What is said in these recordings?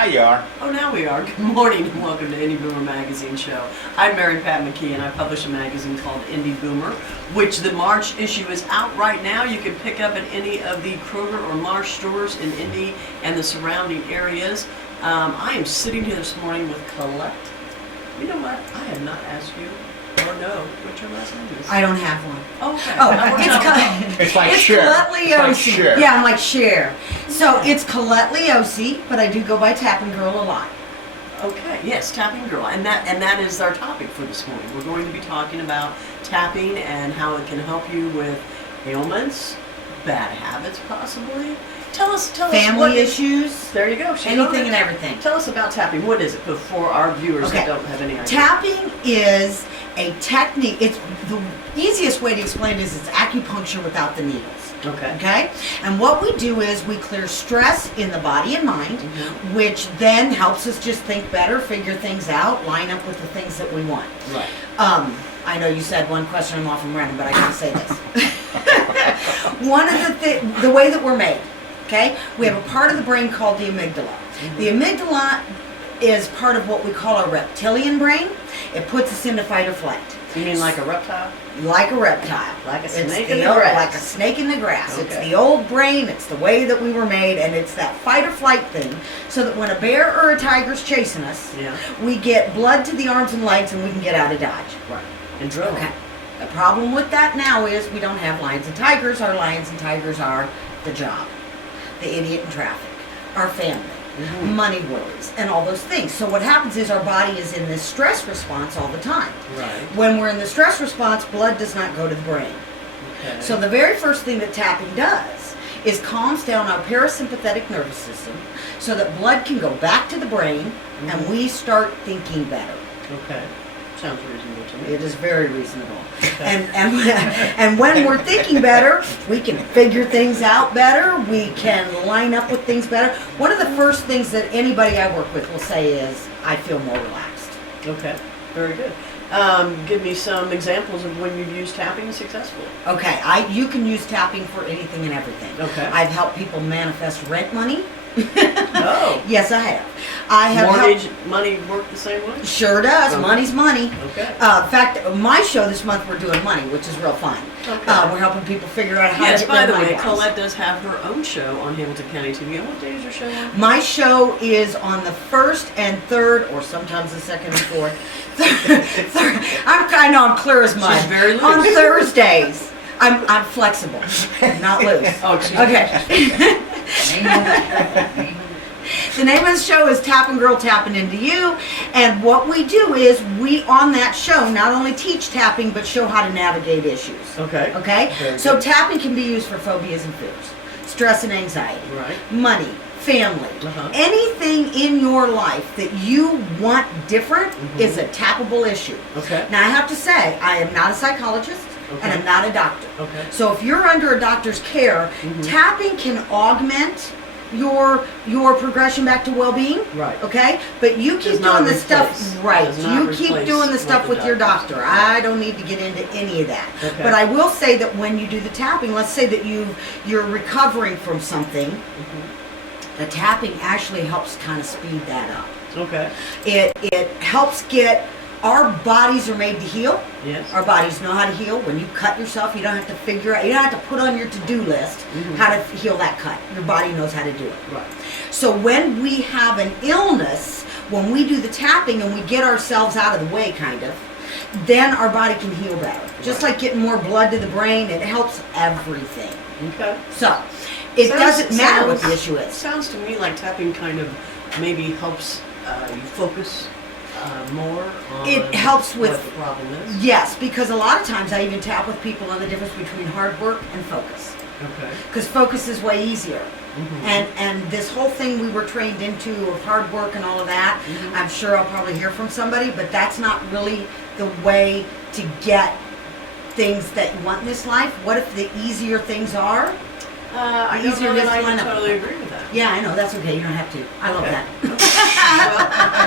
Now you are. Oh, now we are. Good morning and welcome to Indie Boomer Magazine Show. I'm Mary Pat McKee and I publish a magazine called Indie Boomer, which the March issue is out right now. You can pick up at any of the Kroger or Marsh stores in Indy and the surrounding areas. I am sitting here this morning with Colette. You know what? I have not asked you or know what your last name is. I don't have one. Okay. Oh, Now we're It's like it's Cher. Colette It's like Leosi. Cher. Yeah, I'm like Cher. So it's Colette Leosi, but I do go by Tapping Girl a lot. Okay, yes, tapping girl, and that is our topic for this morning. We're going to be talking about tapping and how it can help you with ailments, bad habits, possibly. Tell us Family what issues, There you go. She's on anything it. and everything. Tell us about tapping. What is it for our viewers Okay. that don't have any idea? Tapping is a technique. It's the easiest way to explain it is it's acupuncture without the needles. Okay. Okay? And what we do is we clear stress in the body and mind, Mhm. which then helps us just think better, figure things out, line up with the things that we want. Right. I know you said one question, I'm off and running, but I gotta say this. One of the way that we're made, okay? We have a part of the brain called the amygdala. The amygdala is part of what we call our reptilian brain. It puts us into fight or flight. You mean like a reptile? Like a reptile. Like a It's snake the in the old- grass. Like a snake in the grass. It's Okay. the old brain, it's the way that we were made, and it's that fight or flight thing. So that when a bear or a tiger's chasing us, Yeah. we get blood to the arms and legs and we can get out of dodge. Right. And drill. Okay. The problem with that now is we don't have lions and tigers. Our lions and tigers are the job, the idiot in traffic, our family, Mhm. money worries, and all those things. So what happens is our body is in this stress response all the time. Right. When we're in the stress response, blood does not go to the brain. Okay. So the very first thing that tapping does is calms down our parasympathetic nervous system so that blood can go back to the brain and we start thinking better. Okay. Sounds reasonable to me. It is very reasonable. Okay. And when we're thinking better, we can figure things out better. We can line up with things better. One of the first things that anybody I work with will say is, I feel more relaxed. Okay. Very good. Give me some examples of when you've used tapping successfully. Okay, you can use tapping for anything and everything. Okay. I've helped people manifest rent money. Oh. Yes, I have. I have Mortgage helped. money work the same way? Sure does. Okay. Money's money. Okay. In fact, my show this month we're doing money, which is real fun. Okay. We're helping people figure out how Yes, to get by rid the of money way, wise. Colette does have her own show on Hamilton County TV. And what day is your show on? My show is on the 1st and 3rd, or sometimes the 2nd and 4th. I know I'm clear as mud. She's very loose. On Thursdays. I'm flexible, not loose. Oh, excuse me. Okay. The name of the show is Tapping Girl Tapping Into You, and what we do is we on that show not only teach tapping but show how to navigate issues. Okay. Okay? Very So good. tapping can be used for phobias and fears, stress and anxiety, Right. money, family. Uh-huh. Anything in your life that you want different Mhm. is a tappable issue. Okay. Now I have to say, I am not a psychologist and Okay. I'm not a doctor. Okay. So if you're under a doctor's care, Mhm. tapping can augment your progression back to well-being. Right. Okay? But you Does keep not doing the replace. stuff right. Does not You keep replace doing the what stuff the with your doctor doctor. says. I don't need to get into any of that. Okay. But I will say that when you do the tapping, let's say that you're recovering from something, Mhm. the tapping actually helps kind of speed that up. Okay. It helps get our bodies are made to heal. Yes. Our bodies know how to heal. When you cut yourself, you don't have to figure out, you don't have to put on your to-do list Mhm. how to heal that cut. Your body knows how to do it. Right. So when we have an illness, when we do the tapping and we get ourselves out of the way, kind of, then our body can heal better. Just Right. like getting more blood to the brain, it helps everything. Okay. So it Sounds- doesn't matter what the sounds- issue It is. sounds to me like tapping kind of maybe helps you focus more on It helps with- what the problem is. Yes, because a lot of times I even tap with people on the difference between hard work and focus. Okay. Because focus is way easier. Mhm. And this whole thing we were trained into of hard work and all of that, Mhm. I'm sure I'll probably hear from somebody, but that's not really the way to get things that you want in this life. What if the easier things are? I don't Easier know that to I line up. totally agree with that. Yeah, I know, that's okay, you don't have to. I love Okay. that.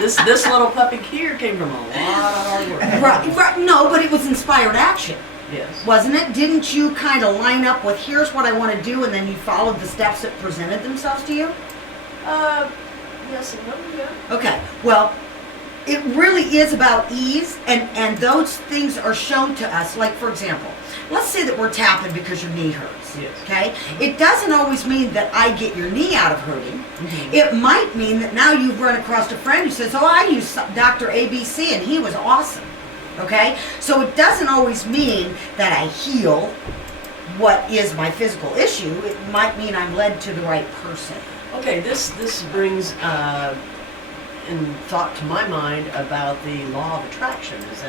This little puppy here came from a lot of hard work. Right, no, but it was inspired action. Yes. Wasn't it? Didn't you kind of line up with here's what I want to do and then you followed the steps that presented themselves to you? yes and no, yeah. Okay, well, it really is about ease, and those things are shown to us. Like, for example, let's say that we're tapping because your knee hurts. Yes. Okay? It doesn't always mean that I get your knee out of hurting. Mhm. It might mean that now you've run across a friend who says, oh, I used Dr. ABC and he was awesome. Okay? So it doesn't always mean that I heal what is my physical issue. It might mean I'm led to the right person. Okay, this brings in thought to my mind about the law of attraction. Is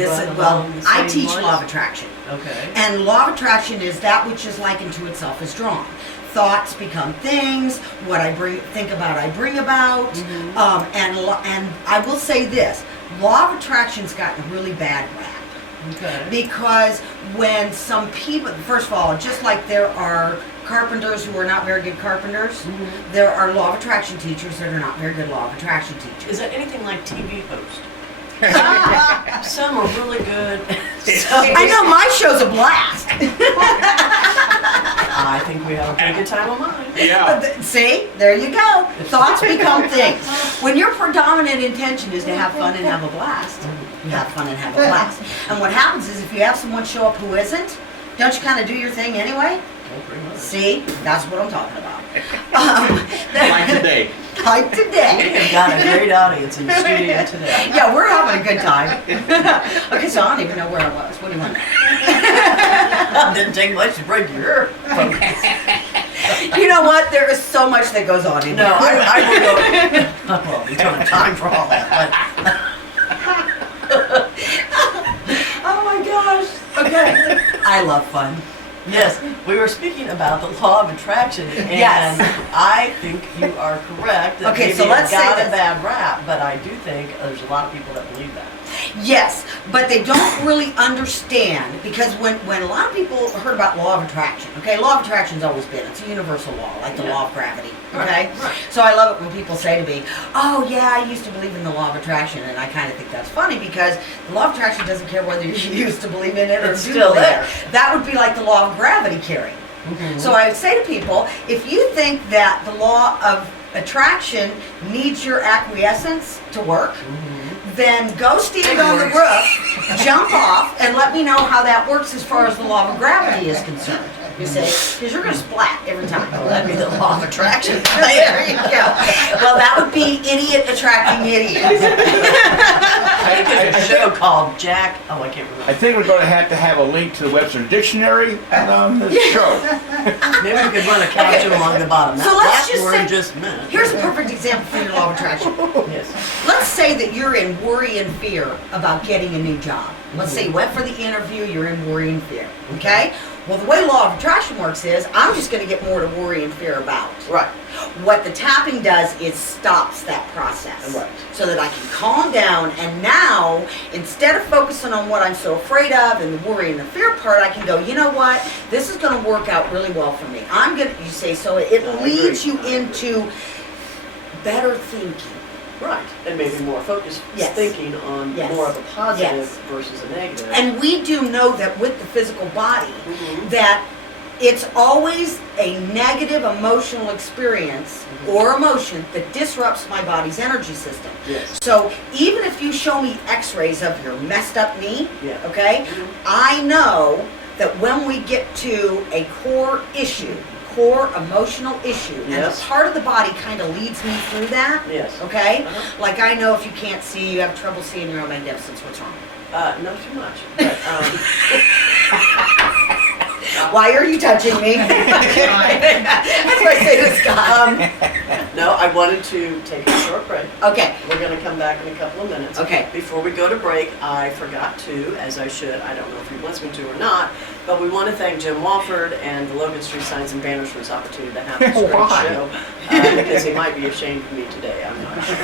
it run along the I same teach lines? law of attraction. Okay. And law of attraction is that which is likened to itself is drawn. Thoughts become things. What I think about, I bring about. Mhm. And I will say this: law of attraction's gotten a really bad rap Okay. because when some people, first of all, just like there are carpenters who are not very good carpenters, Mhm. there are law of attraction teachers that are not very good law of attraction teachers. Is that anything like TV host? Some are really good. I know my show's a blast. I think we have a pretty good time on mine. Yeah. See, there you go. Thoughts become things. When your predominant intention is to have fun and have a blast, you have fun and have a blast. And what happens is if you have someone show up who isn't, don't you kind of do your thing anyway? Oh, pretty much. See, that's what I'm talking about. Like today. Like We today. have got a great audience in the studio today. Yeah, we're having a good time. Okay, so I don't even know where I was. What do you want? Didn't take much to break your focus. You know what? There is so much that goes on in No, there. I will go. Well, we don't have time for all that. Oh my gosh. Okay. I love fun. But yes, we were speaking about the law of attraction, and Yes. I think you are correct. That Okay, maybe so let's it got say a this. bad rap, but I do think there's a lot of people that believe that. Yes, but they don't really understand because when a lot of people heard about law of attraction, okay, law of attraction's always been, it's a universal law, like the Yeah. law of gravity, Right, okay? right. So I love it when people say to me, oh yeah, I used to believe in the law of attraction, and I kind of think that's funny because the law of attraction doesn't care whether you used to believe in it or It's do still believe there. it. That would be like the law of gravity carrying. So I would say to people, if you think that the law of attraction needs your acquiescence to work, then go stand on the roof, jump off, and let me know how that works as far as the law of gravity is concerned. You see? Because you're going to splat every time. Well, that'd be the law of attraction. There you go. Well, that would be idiot attracting idiots. I think there's a show called Jack. Oh, I can't I remember. think we're going to have a link to the Webster Dictionary on this show. Maybe we could run a caption along the bottom. So That let's last just word say- just meant. Here's a perfect example for your law of attraction. Yes. Let's say that you're in worry and fear about getting a new job. Let's say you went for the interview, you're in worry and fear. Okay? Well, the way law of attraction works is I'm just going to get more to worry and fear about. Right. What the tapping does is stops that process. Right. So that I can calm down, and now, instead of focusing on what I'm so afraid of and the worry and the fear part, I can go, you know what? This is going to work out really well for me. I'm going to, you say, so it I leads agree. you into better thinking. Right. And maybe more focused Yes. thinking on Yes. more of a positive Yes. versus a negative. And we do know that with the physical body, Mhm. that it's always a negative emotional experience or emotion that disrupts my body's energy system. Yes. So even if you show me x-rays of your messed up knee, Yeah. okay, Mhm. I know that when we get to a core issue, core emotional issue, and Yes. the part of the body kind of leads me through that, Yes. okay? Uh-huh. Like I know if you can't see, you have trouble seeing your own magnificence, what's wrong? Not too much. But, Why are you touching me? That's what I say to Scott. no, I wanted to take a short break. Okay, We're going to come back in a couple of minutes. Okay. Before we go to break, I forgot to, as I should, I don't know if he wants me to or not, but we want to thank Jim Walford and the Logan Street Signs and Banners for his opportunity to have this great Why? show. Because he might be ashamed of me today, I'm not sure.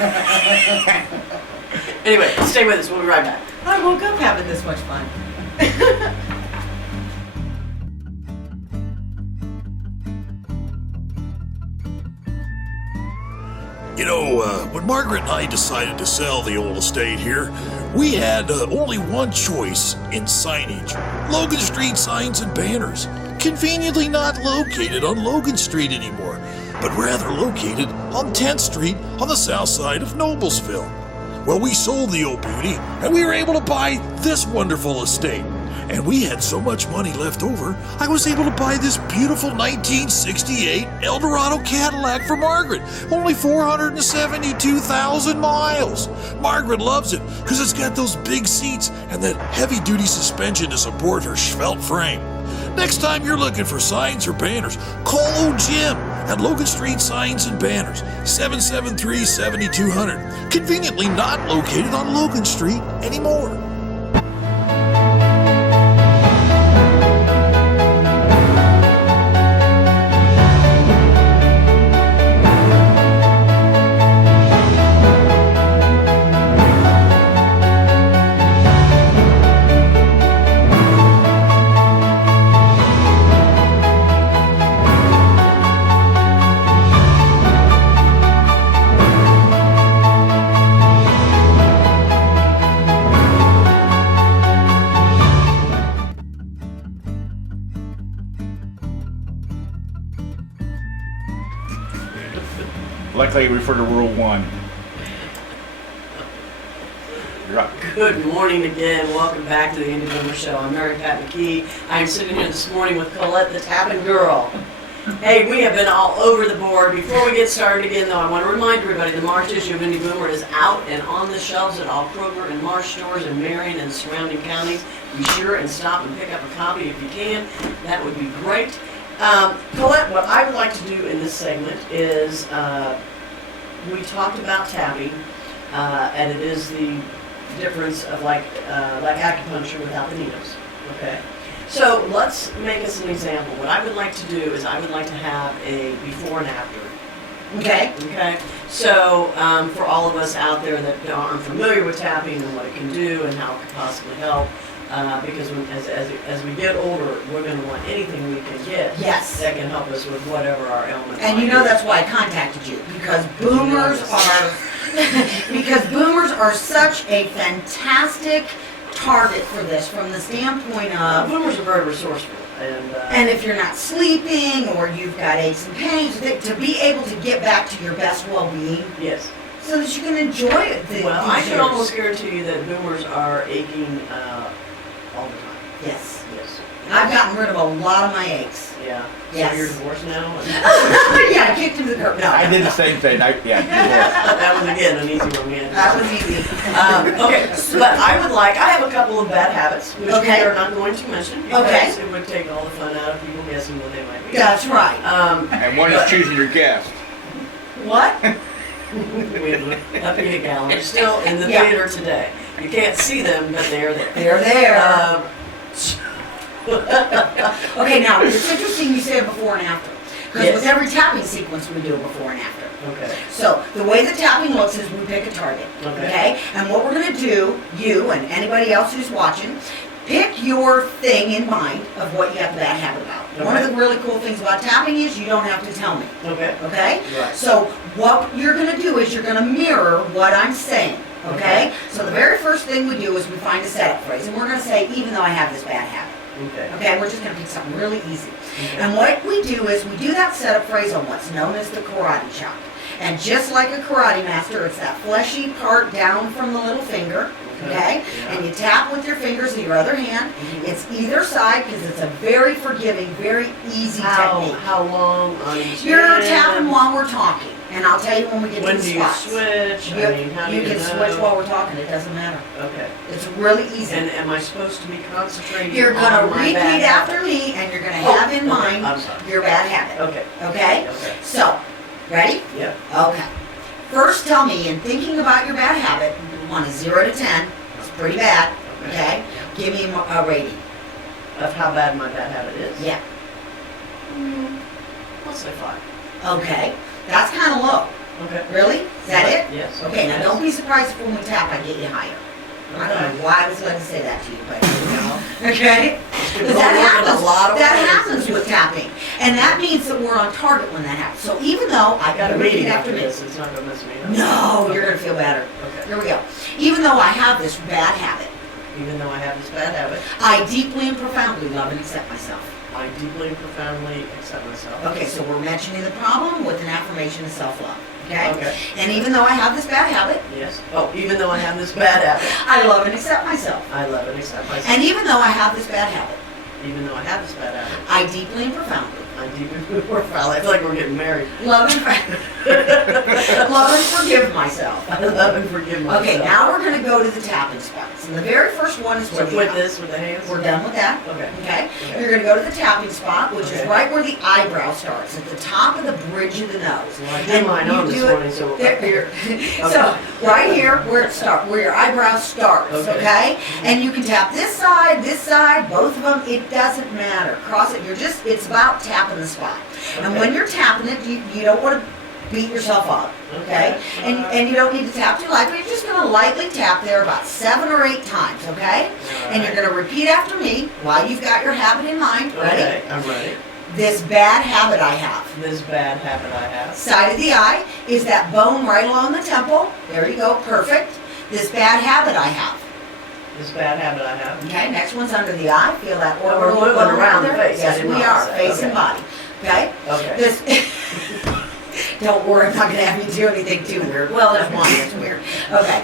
Anyway, stay with us, we'll be right back. I woke up having this much fun. You know, when Margaret and I decided to sell the old estate here, we had only one choice in signage. Logan Street Signs and Banners. Conveniently not located on Logan Street anymore. but rather located on 10th Street on the south side of Noblesville. Well, we sold the old beauty, and we were able to buy this wonderful estate. And we had so much money left over, I was able to buy this beautiful 1968 Eldorado Cadillac for Margaret. Only 472,000 miles. Margaret loves it because it's got those big seats and that heavy-duty suspension to support her svelte frame. Next time you're looking for signs or banners, call old Jim at Logan Street Signs and Banners, 773-7200. Conveniently not located on Logan Street anymore. Like how you refer to World 1. You're up. Good morning again. Welcome back to the Indy Boomer Show. I'm Mary Pat McKee. I'm sitting here this morning with Colette the Tapping Girl. Hey, we have been all over the board. Before we get started again, though, I want to remind everybody the March issue of Indy Boomer is out and on the shelves at all Kroger and Marsh stores in Marion and surrounding counties. Be sure and stop and pick up a copy if you can. That would be great. Colette, what I would like to do in this segment is we talked about tapping, and it is the difference of like acupuncture without the needles. Okay, so let's make us an example. What I would like to do is I would like to have a before and after. Okay. Okay, so for all of us out there that aren't familiar with tapping and what it can do and how it can possibly help. Because as we get older, we're going to want anything we can get Yes. that can help us with whatever our ailment. And you know that's why I contacted you, because boomers are such a fantastic target for this from the standpoint of, boomers are very resourceful, and if you're not sleeping or you've got aches and pains, to be able to get back to your best well-being yes. so that you can enjoy it. Well, I can almost guarantee you that boomers are aching all the time. Yes. Yes. I've gotten rid of a lot of my aches. Yeah. Yes. So you're divorced now? Yeah, I kicked him to the curb. No, I did the same thing. Divorce. That was again an easy one. We had to That do. was easy. Okay, but I have a couple of bad habits, which Okay. we are not going to mention because Okay. it would take all the fun out of people guessing what they might be. That's right. And one is choosing your guest. What? We have a picnic gallery still in the Yeah. theater today. You can't see them, but they're there. They're there. Okay, now it's interesting you said before and after. Because Yes. with every tapping sequence we do a before and after. Okay. So the way the tapping looks is we pick a target. Okay. And what we're gonna do, you and anybody else who's watching, pick your thing in mind of what you have a bad habit about. One of Okay. the really cool things about tapping is you don't have to tell me. Okay. Okay? Right. So what you're gonna do is you're gonna mirror what I'm saying. Okay? So the very first thing we do is we find a setup phrase, and we're gonna say, even though I have this bad habit. Okay. Okay, we're just gonna pick something really easy. Okay. And what we do is we do that setup phrase on what's known as the karate chop. And just like a karate master, it's that fleshy part down from the little finger, okay? Yeah. And you tap with your fingers in your other hand. Mhm. It's either side because it's a very forgiving, very easy technique. How long on each You're hand? tapping while we're talking, and I'll tell you when we get When to do the you spots. switch? You, I mean, how do you can know? switch while we're talking, it doesn't matter. Okay. It's really easy. And am I supposed to be concentrating You're gonna on my repeat bad after habit? me, and you're gonna Oh, have in okay. mind I'm sorry. your bad habit. Okay. Okay? Okay. So, ready? Yeah. Okay. First, tell me, in thinking about your bad habit, on a 0 to 10, it's pretty bad, okay? Give me a rating. Of how bad my bad habit is? Yeah. Let's say 5. Okay. That's kind of low. Okay. Really? Is that it? Yes. Okay, now Yes. don't be surprised if when we tap, I get you higher. I don't know why I was going to say that to you, but you know. Okay? Because that happens. That happens with tapping. And that means that we're on target when that happens. So even though I got Got to a repeat meeting after after me. this. It's not going to mess me up. No, you're going to feel better. Okay. Here we go. Even though I have this bad habit, Even though I have this bad habit. I deeply and profoundly love and accept myself. I deeply and profoundly accept myself. Okay, so we're mentioning the problem with an affirmation of self-love. Okay? Okay. And even though I have this bad habit, Yes. Oh, even though I have this bad habit, I love and accept myself. I love and accept myself. And even though I have this bad habit, Even though I have this bad habit, I deeply and profoundly I deeply profoundly. I feel like we're getting married. love and, love and forgive myself. I love and forgive myself. Okay, now we're going to go to the tapping spots. And the very first one is So where the with this, with the hands. We're done with that. Okay. Okay? Okay. You're going to go to the tapping spot, which is Okay. right where the eyebrow starts, at the top of the bridge of the nose. Well, I did And mine you on do this it- morning, so there- So, right here, where it starts, where your eyebrow starts, Okay. okay? And you can tap this side, both of them, it doesn't matter. Cross it, it's about tapping the spot. And Okay. when you're tapping it, you don't want to beat yourself up, okay? Okay. And you don't need to tap too lightly, you're just gonna lightly tap there about 7 or 8 times, okay? And you're gonna repeat after me while you've got your habit in mind, ready? Okay, I'm ready. This bad habit I have. This bad habit I have. Side of the eye is that bone right along the temple. There you go, perfect. This bad habit I have. This bad habit I have. Okay, next one's under the eye. Feel that Oh, we're orbital moving bone around the there? face. I Yes, didn't we notice are, that. face and Okay. body. Okay? Okay. This. Don't worry, I'm not gonna have you do anything too weird. Well, there's one that's weird. Okay.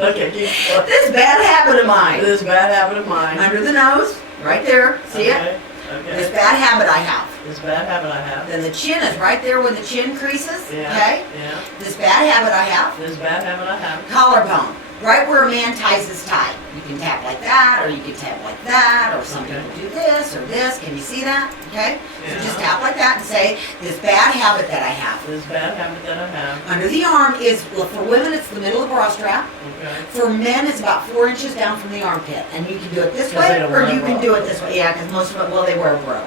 Okay, keep going. This bad habit of mine. This bad habit of mine. Under the nose, right there. See it? Okay. This Okay. bad habit I have. This bad habit I have. Then the chin is right there when the chin creases. Yeah. Okay? Yeah. This bad habit I have. This bad habit I have. Collarbone, right where a man ties his tie. You can tap like that, or you can tap like that, or some Okay. people do this or this. Can you see that? Okay? So Yeah. just tap like that and say, this bad habit that I have. This bad habit that I have. Under the arm is, well, for women, it's the middle of the bra strap. Okay. For men, it's about 4 inches down from the armpit. And you can do it this 'Cause they way, don't or wear a you can bra. do it this way. Yeah, because most of it, well, they wear a bra.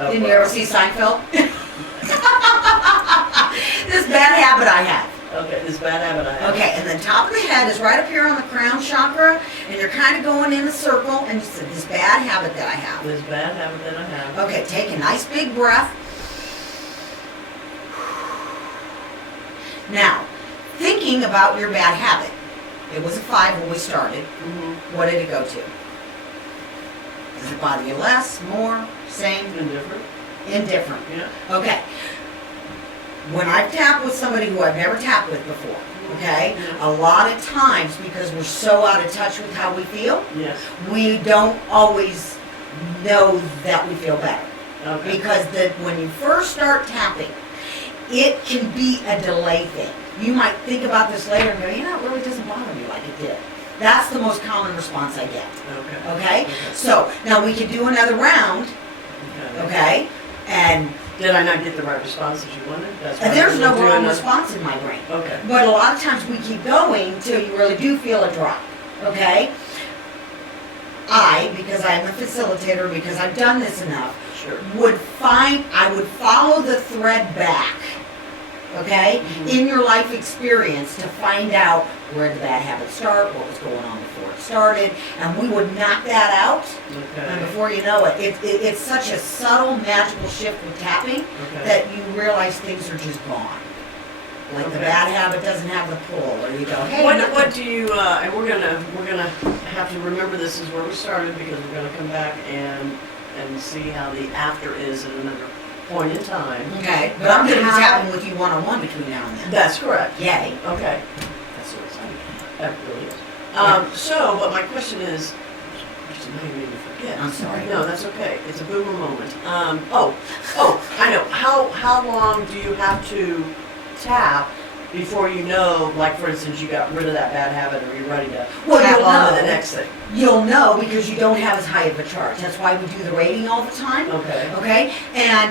Oh, Didn't you well. ever see Seinfeld? This bad habit I have. Okay, this bad habit I have. Okay, and the top of the head is right up here on the crown chakra, and you're kind of going in a circle, and you said, this bad habit that I have. This bad habit that I have. Okay, take a nice big breath. Now, thinking about your bad habit, it was a 5 when we started. Mm-hmm. What did it go to? Does it bother you less, more, same, Indifferent. indifferent? Yeah. Okay. When I've tapped with somebody who I've never tapped with before, okay, a lot of times because we're so out of touch with how we feel, Yes. we don't always know that we feel better. Okay. Because when you first start tapping, it can be a delay thing. You might think about this later and go, you know, it really doesn't bother me like it did. That's the most common response I get. Okay. Okay? So now we can do another round, Okay. okay? And Did I not get the right response that you wanted? That's why there's no we'll do wrong another- response in my brain. Okay. But a lot of times we keep going till you really do feel a drop, okay? Because I'm a facilitator, because I've done this enough, Sure. I would follow the thread back, okay, Mhm. in your life experience to find out where the bad habits start, what was going on before it started, and we would knock that out, and Okay. before you know it, it's such a subtle, magical shift with tapping Okay. that you realize things are just gone. Like the Okay. bad habit doesn't have the pull, or you go, hey, What do you? And we're gonna have to remember this is where we started because we're gonna come back and see how the after is at another point in time. okay, but I'm gonna be How- tapping with you one-on-one between now and then. That's correct. Yay. Okay. That's so exciting. That really is. So, but my question is, now you made me forget. I'm sorry. No, that's okay. It's a boomer moment. I know. How long do you have to tap before you know, like for instance, you got rid of that bad habit or you're ready to Well, tap you'll on to know. the next thing? You'll know because you don't have as high of a charge. That's why we do the rating all the time. Okay. Okay? And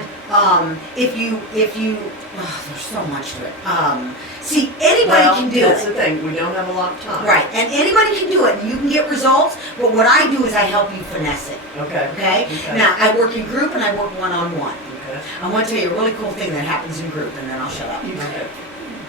if you there's so much to it. See, anybody Well, can do that's it. the thing. We don't have a lot of time. Right, and anybody can do it, and you can get results, but what I do is I help you finesse it, Okay. okay? Okay. Now, I work in group and I work one-on-one. Okay. I want to tell you a really cool thing that happens in group, and then I'll shut up. Okay.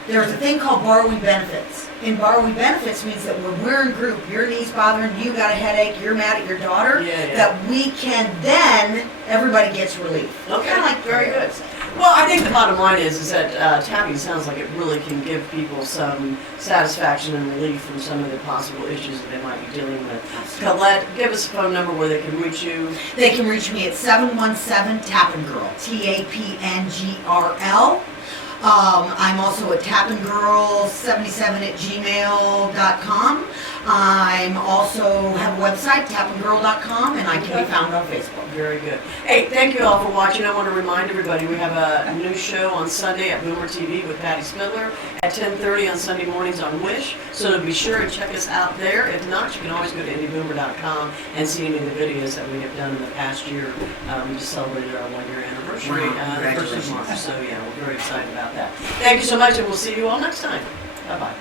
There's a thing called borrowing benefits. And borrowing benefits means that when we're in group, your knee's bothering, you got a headache, you're mad at your daughter, Yeah, yeah. that we can then, everybody gets relief. Okay, Kinda like very prayer, good. I'd say. Well, I think the bottom line is that tapping sounds like it really can give people some satisfaction and relief from some of the possible issues that they might be dealing with. Colette, give us a phone number where they can reach you. They can reach me at 717-TAPPINGGIRL, TAPNGRL. I'm also at tappinggirl77@gmail.com. I'm also have a website, tappinggirl.com, and I can be found on Facebook. Very good. Hey, thank you all for watching. I want to remind everybody we have a new show on Sunday at Boomer TV with Patty Spindler at 10:30 on Sunday mornings on Wish. So be sure and check us out there. If not, you can always go to indieboomer.com and see any of the videos that we have done in the past year. We just celebrated our 1-year anniversary Wow, the first of congratulations. March. So yeah, we're very excited about that. Thank you so much, and we'll see you all next time. Bye-bye.